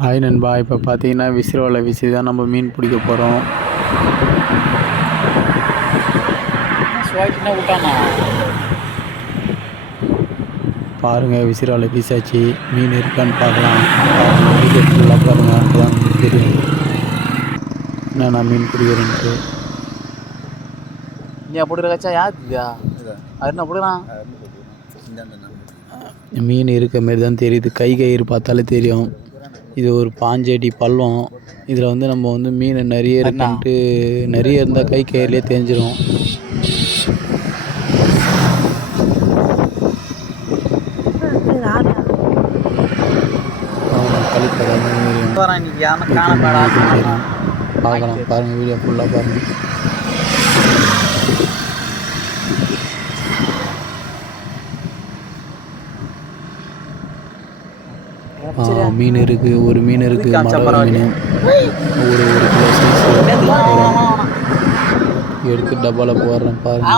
Hi நண்பா, இப்போ பார்த்தீங்கன்னா விசிறு வலை வீசி தான் நம்ம மீன் பிடிக்க போகிறோம். பாருங்கள், விசிறு வலை வீசாச்சு. மீன் இருக்கான்னு பார்க்கலாம். வீடியோ ஃபுல்லாக பாருங்கள், அப்போ தான் உங்களுக்கு தெரியும் என்னென்ன மீன் பிடிக்கிறேன்ட்டு. மீன் இருக்க மாரி தான் தெரியுது, கை கயிறு பார்த்தாலே தெரியும். இது ஒரு பாஞ்சடி பள்ளம். இதில் வந்து நம்ம வந்து மீன் நிறைய இருக்குன்ட்டு, நிறைய இருந்தால் கை கயிறுலேயே தெரிஞ்சிடும். பார்க்கலாம், பாருங்கள், வீடியோ ஃபுல்லாக பாருங்கள். மீன் இருக்குது, ஒரு மீன் இருக்குது, மழை மீன். ஒரு கிலோ சைஸ் எடுத்து டப்பாவில் போடுறேன் பாருங்கள்.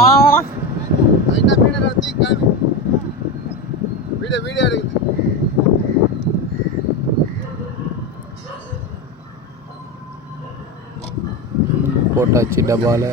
போட்டாச்சு டப்பாவில்.